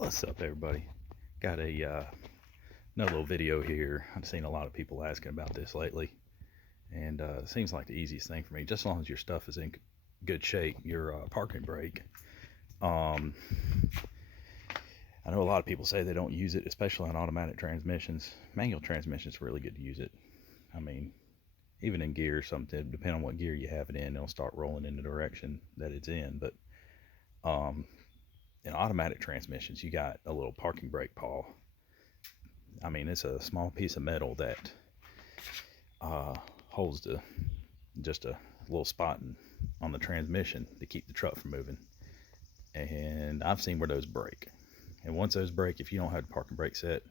What's up, everybody? Got another little video here. I've seen a lot of people asking about this lately, and it seems like the easiest thing for me. Just as long as your stuff is in good shape, your parking brake. Um, I know a lot of people say they don't use it, especially on automatic transmissions. Manual transmissions is really good to use it. I mean, even in gear, something depending on what gear you have it in, it'll start rolling in the direction that it's in. But um, in automatic transmissions, you got a little parking brake pawl. I mean, it's a small piece of metal that holds just a little spot on the transmission to keep the truck from moving. And I've seen where those break. And once those break, if you don't have the parking brake set,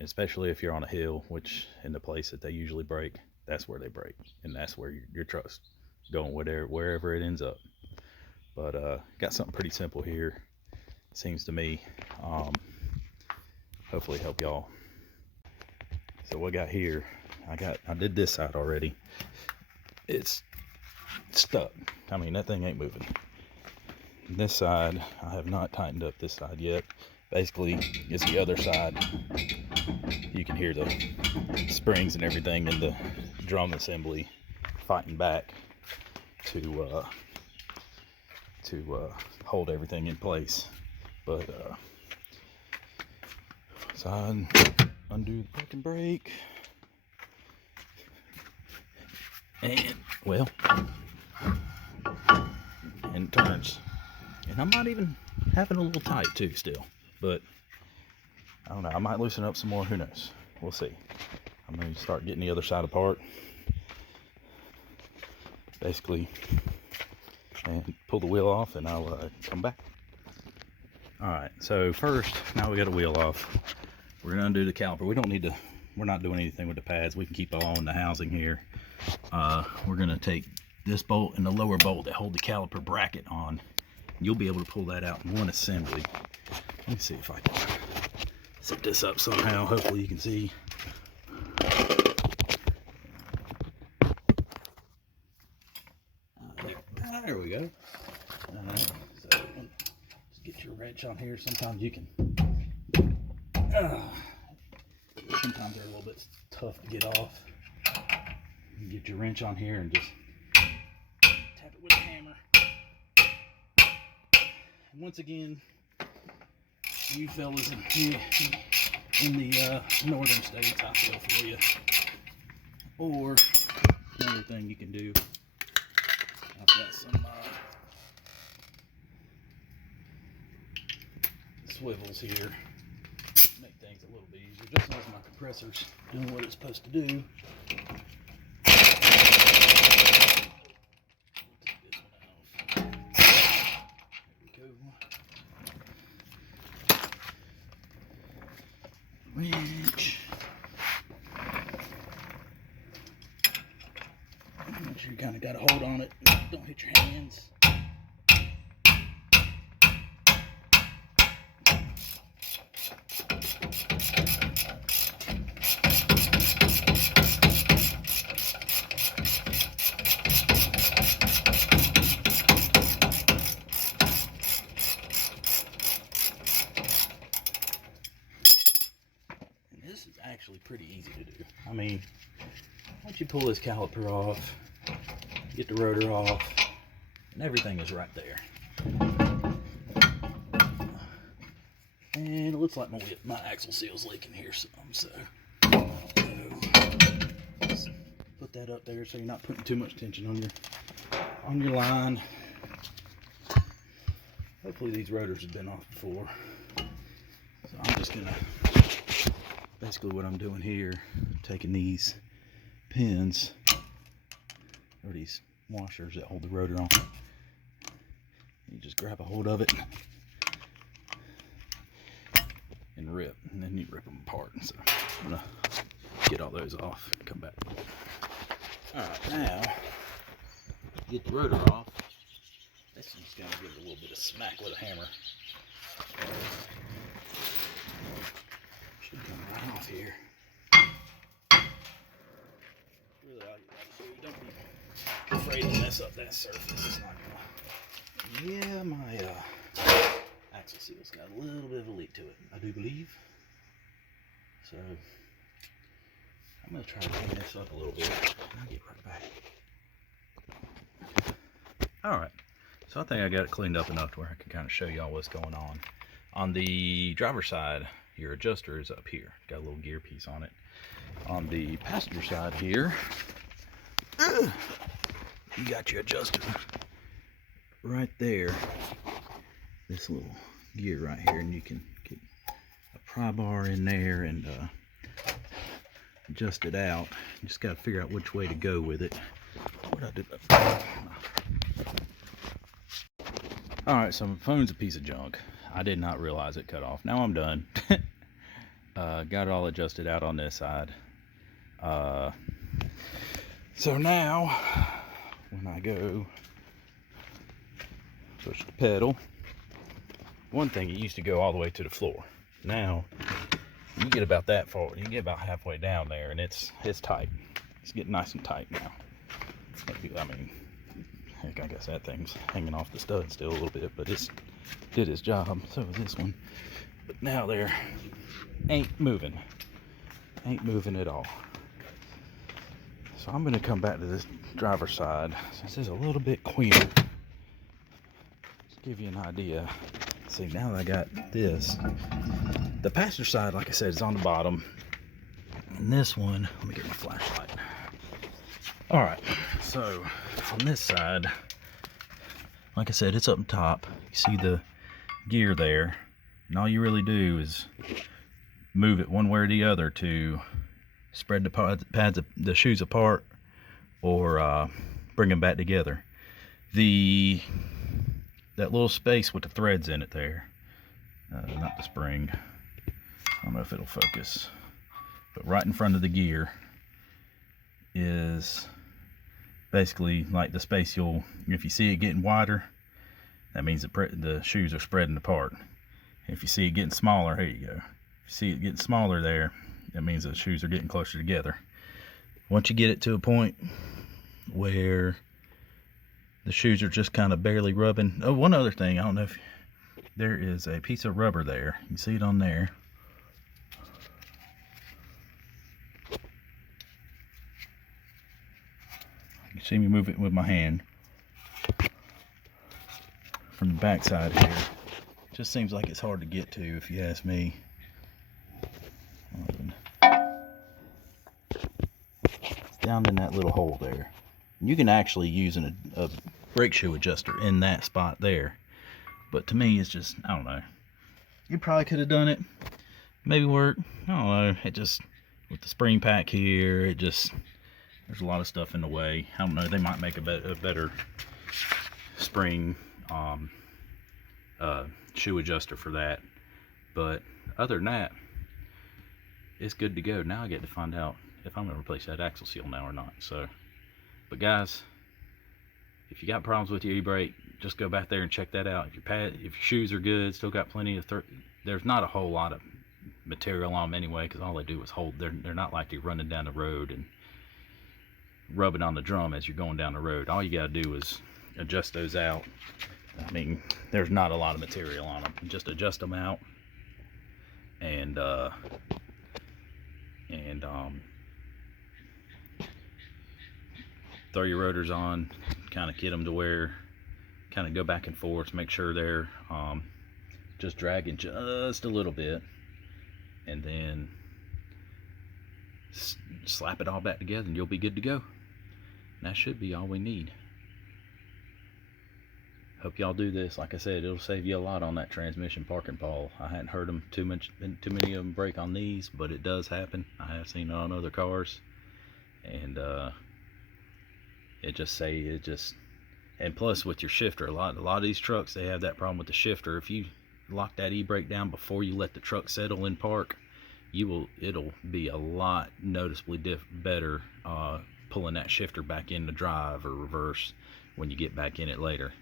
especially if you're on a hill, which in the place that they usually break, that's where they break, and that's where your truck's going wherever it ends up. But got something pretty simple here, seems to me. Hopefully help y'all. So what I got here, I did this side already. It's stuck. I mean, that thing ain't moving. This side, I have not tightened up this side yet. Basically, it's the other side. You can hear the springs and everything in the drum assembly fighting back to hold everything in place. But so I undo the parking brake, and well, and it turns. And I might even have it a little tight too still, but I don't know, I might loosen up some more, who knows, we'll see. I'm going to start getting the other side apart, basically, and pull the wheel off, and I'll come back. Alright, so first, now we got a wheel off, we're going to undo the caliper. We're not doing anything with the pads, we can keep all in the housing here. We're going to take this bolt and the lower bolt that hold the caliper bracket on. You'll be able to pull that out in one assembly. Let me see if I can set this up somehow. Hopefully you can see. There we go. So just get your wrench on here. Sometimes you can. Sometimes they're a little bit tough to get off. You get your wrench on here and just tap it with a hammer. Once again, you fellas in the northern states, I feel for you. Or another thing you can do, I've got some swivels here, make things a little bit easier. Just as long as my compressor's doing what it's supposed to do. Wrench. Make sure you kind of got a hold on it. Don't hit your hands. This is actually pretty easy to do. I mean, once you pull this caliper off, get the rotor off, and everything is right there. And it looks like my axle seal's leaking here some, so just put that up there so you're not putting too much tension on your line. Hopefully these rotors have been off before. So I'm just gonna, basically what I'm doing here, taking these pins, or these washers that hold the rotor on, you just grab a hold of it and rip, and then you rip them apart. So I'm gonna get all those off and come back. Alright, now get the rotor off. This one's gonna give it a little bit of smack with a hammer. Should come right off here. Really, all you gotta do, don't be afraid to mess up that surface. It's not gonna. Yeah, my axle seal's got a little bit of a leak to it, I do believe. So I'm gonna try to clean this up a little bit. I'll get right back. All right, so I think I got it cleaned up enough to where I can kind of show y'all what's going on. On the driver's side, your adjuster is up here. Got a little gear piece on it. On the passenger side here, you got your adjuster right there. This little gear right here, and you can get a pry bar in there and adjust it out. You just got to figure out which way to go with it. What I do? All right, so my phone's a piece of junk. I did not realize it cut off. Now I'm done. Got it all adjusted out on this side. So now when I go push the pedal, one thing, it used to go all the way to the floor. Now you get about that far, you get about halfway down there, and it's tight. It's getting nice and tight now. I mean, heck, I guess that thing's hanging off the stud still a little bit, but it's did its job. So is this one. But now there ain't moving at all. So I'm going to come back to this driver's side since it's a little bit cleaner. Just give you an idea. See, now that I got this, the passenger side, like I said, is on the bottom, and this one, let me get my flashlight. All right, so on this side, like I said, it's up top. You see the gear there, and all you really do is move it one way or the other to spread the shoes apart or bring them back together. That little space with the threads in it there, not the spring, I don't know if it'll focus, but right in front of the gear is basically like the space if you see it getting wider, that means the shoes are spreading apart. If you see it getting smaller, here you go. If you see it getting smaller there, that means the shoes are getting closer together. Once you get it to a point where the shoes are just kind of barely rubbing. Oh, one other thing, I don't know if there is a piece of rubber there. You see it on there. You see me move it with my hand from the back side here. It just seems like it's hard to get to, if you ask me. It's down in that little hole there. You can actually use a brake shoe adjuster in that spot there, but to me it's just, I don't know. You probably could have done it, maybe work, I don't know. It just, with the spring pack here, there's a lot of stuff in the way. I don't know, they might make a better spring shoe adjuster for that, but other than that, it's good to go. Now I get to find out if I'm going to replace that axle seal now or not. So, but guys, if you got problems with your e-brake, just go back there and check that out. If your shoes are good, still got plenty of there's not a whole lot of material on them anyway, because all they do is hold. They're not like you're running down the road and rubbing on the drum as you're going down the road. All you got to do is adjust those out. I mean, there's not a lot of material on them. Just adjust them out and throw your rotors on, kind of get them to where, kind of go back and forth, make sure they're just dragging just a little bit, and then slap it all back together and you'll be good to go. And that should be all we need. Hope y'all do this. Like I said, it'll save you a lot on that transmission parking pawl. I hadn't heard them too many of them break on these, but it does happen. I have seen it on other cars, and and plus with your shifter, a lot of these trucks, they have that problem with the shifter. If you lock that e-brake down before you let the truck settle in park, it'll be a lot noticeably better pulling that shifter back into drive or reverse when you get back in it later.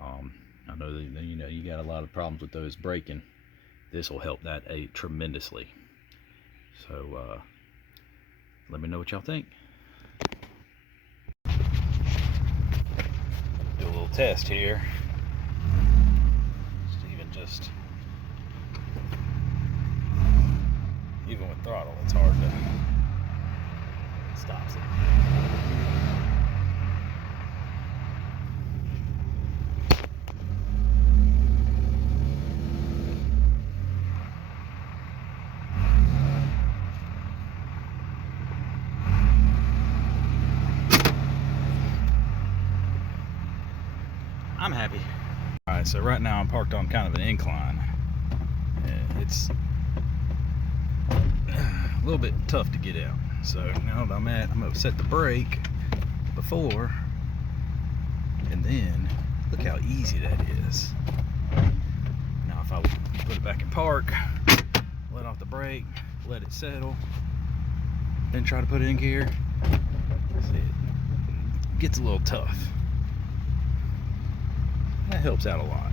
I know that, you got a lot of problems with those braking. This will help that tremendously. So let me know what y'all think. Do a little test here. Just even just, even with throttle, it's hard to, it stops it. I'm happy. All right, so right now I'm parked on kind of an incline. It's a little bit tough to get out. So now that I'm gonna set the brake before, and then look how easy that is. Now if I put it back in park, let off the brake, let it settle, then try to put it in gear, see, it gets a little tough. That helps out a lot.